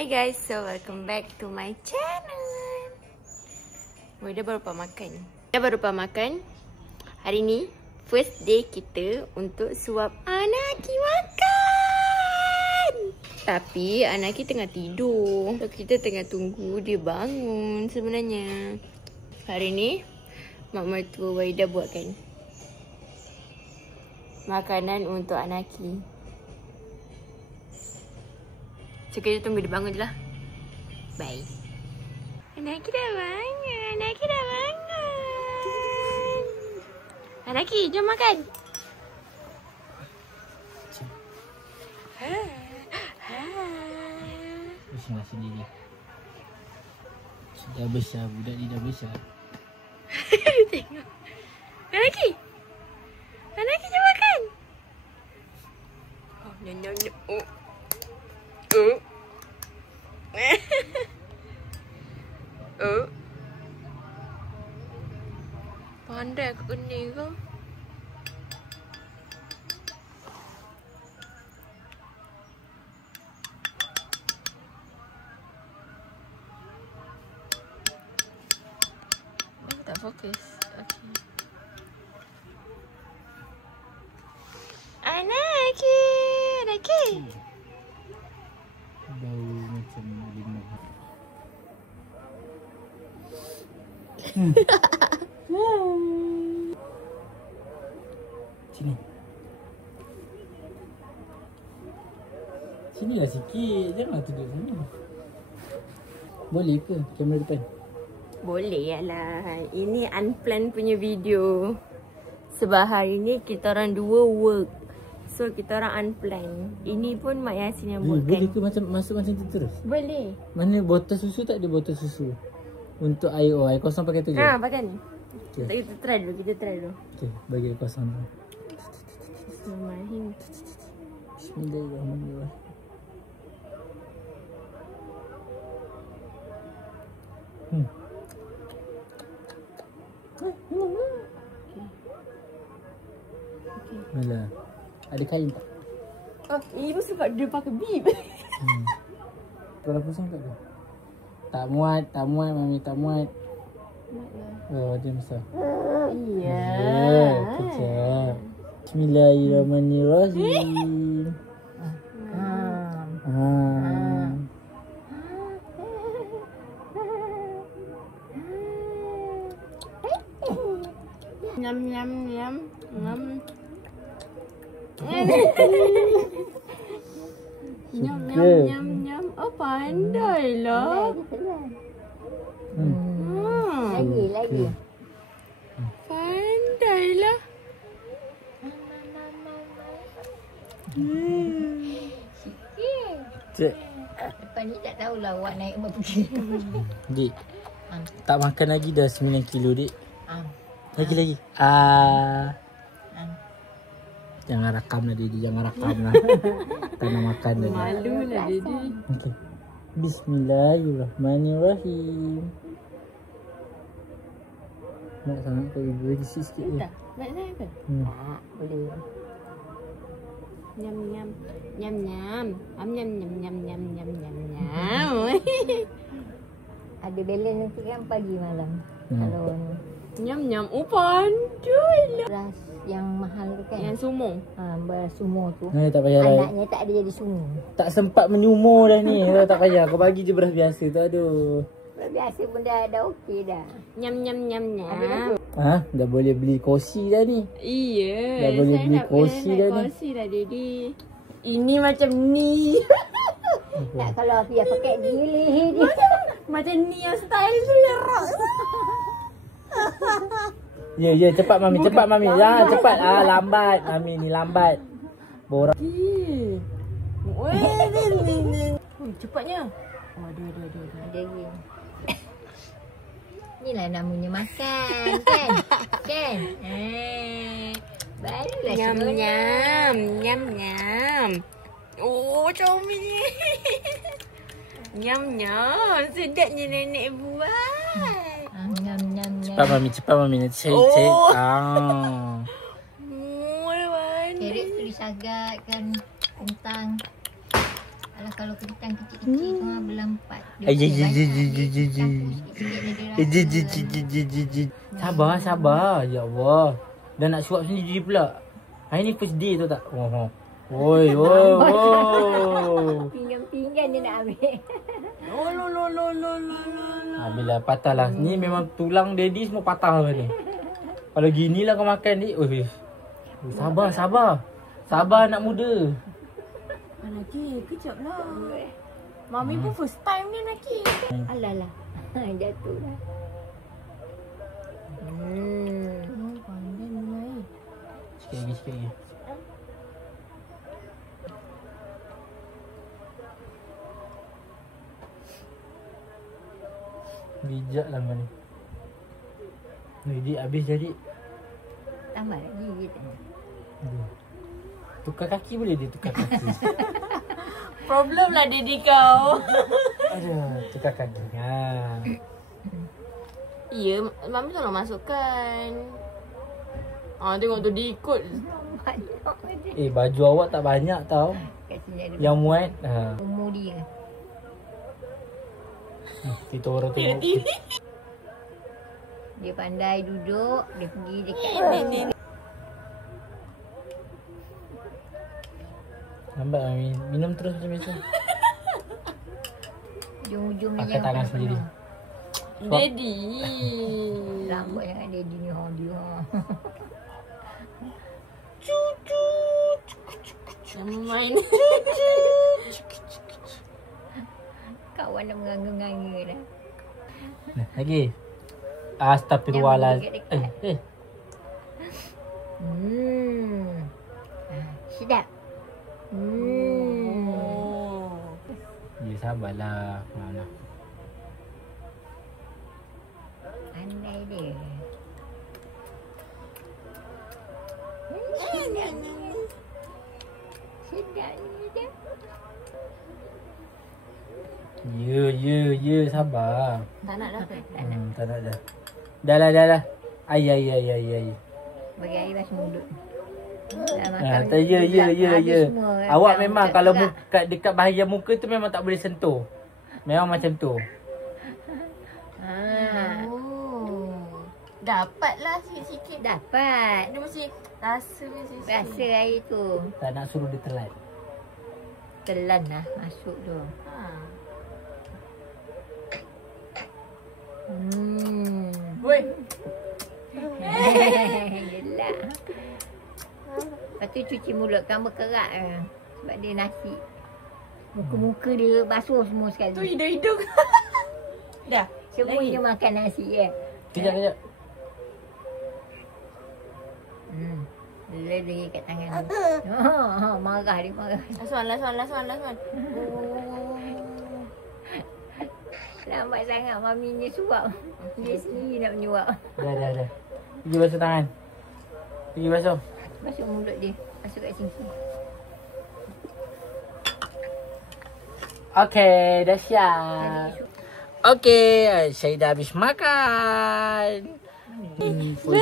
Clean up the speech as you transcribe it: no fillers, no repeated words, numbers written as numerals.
Hi guys, so welcome back to my channel. Dah baru makan. Hari ni first day kita untuk suap Anaki makan. Tapi Anaki tengah tidur. So kita tengah tunggu dia bangun sebenarnya. Hari ni mak mertua Waida buatkan makanan untuk Anaki. So kita tunggu dia bangun je lah. Bye. Anaki dah bangun. Anaki, jom makan. Besar sendiri. Sudah besar, budak ni dah besar. Tengok. Anaki, jom makan. Oh, no. Pandai aku kening kau. Tak fokus. Okay. Anaki. Bau macam limau. Sini. Sinilah sikit. Jangan duduk sana. Boleh ke kamera depan? Boleh lah. Ini unplanned punya video. Sebab hari ni kita orang dua work. So kita orang unplanned. Ini pun Mak Yasin yang buatkan. Boleh ke macam masuk macam tu terus? Boleh. Mana botol susu tak ada botol susu? Untuk air kosong pakai tu je? Pakai ni. Okay. Kita try dulu. Okay, bagi air kosong tu. Bismillahirrahmanirrahim. Bismillahirrahmanirrahim. Alah. Ada kain tak? Oh, ibu sebab dia pakai bib. Kalau pusing tak ada? Tak muat Mami, tak muat. Oh, dia besar. Iya. Kejap. Bismillahirrahmanirrahim. Nyam. Nyam. Oh, pandai lah. Lagi. Pandai lah. Cik. Depan ni tak tahulah awak naik umur pergi. Dik. Tak makan lagi dah 9 kilo, Dik. Lagi. Jangan rakam lah, Didi. Tak nak makan lagi. Malu lah, Didi. Okay. Bismillahirrahmanirrahim. Nak sangat kau ibu lagi sikit je. Tak? Nak sangat ke? Tak, boleh. Nyam. Ada balance nanti kan pagi malam. Kalau Nyam. Oh, pandai lah. beras yang mahal tu kan. Yang sumo. Beras sumo tu. Tak payah lah. Anaknya tak ada jadi sumo. Tak sempat menyumur dah ni. Tak payah. Kau bagi je beras biasa tu. Aduh. Beras biasa pun dah okey dah. Nyam. Dah boleh beli kursi dah ni. Iya. Dah boleh beli kursi dah ni. Kursi dah, Didi. Ini macam ni. Tak, kalau Afia pakai gilih dia. Macam ni yang style tu yang rock. Ya, cepat Mami. Cepat. Lambat. Mami ni lambat. Borak. Cepatnya. Ada lagi. Inilah namanya makan kan? Barulah Nyam. Oh, comel. Nyam. Sedapnya nenek buat. Cepat Mami. Nanti cari. Carrot tu disagak kan. Kentang. Kalau kentang kecil-kecil tu berlempat. Sabar. Ya Allah. Dah nak suap sendiri pula. Hari ni first day tu tak? Oi. Pinggan dia nak ambil. Bila patah lah. Ni memang tulang daddy semua patah ni. Kalau gini lah kau makan ni. Sabar. Sabar anak muda. Anaki, kejap lah. Mami pun first time ni Anaki. Alah. Jatuh dah. Pandai mulai. Sikit lagi. Bijak lah kau ni. Jadi habis jadi. Tambah lagi kita. Tukar kaki boleh dia tukar kaki. Problem lah daddy kau. Aduh, tukar kaki. Ya, Mami tolong masukkan. Tengok tu diikut. Baju awak tak banyak tau. Kat sini ada Yang muat. umur dia. Kita orang tengok. Dia pandai duduk, dia pergi dekat Lambat Mami. Minum terus macam biasa. ujung-ujung Pakai tangan sendiri. Daddy. Rambut yang ada di ni dia. Cucu. Nama main. Kawan dah menganga-nganga dah. Lagi. Astagfirullahaladzim. Sedap. Ya sabarlah. Mana? Pandai dia. Sedap ni dia. Ya, sabar. Tak nak dah. Tak nak dah. Dah lah. Ay. Bagi air basuh mulut. Ya. Awak memang kalau dekat bahagian muka tu memang tak boleh sentuh. Memang macam tu. Dapatlah sikit-sikit. Dapat. Dia mesti rasa mesti. Rasa air tu. Tak nak suruh dia telan. Telan lah masuk tu. Woi. Yelah. Lepas tu cuci mulut kan berkerak sebab dia nasi. Muka-muka dia basuh semua sekali. Tu hidung-hidung. Dah. Semua dia makan nasi Kejap. Dia lagi kat tangan dia. Marah dia. Last one. Lambat sangat Mami ni suap. Dia sendiri nak menyuap. Dah. Pergi basuh tangan. Pergi basuh. Basuh mulut dia. Masuk kat sini. Okey, dah siap. Okey, saya dah habis makan. Full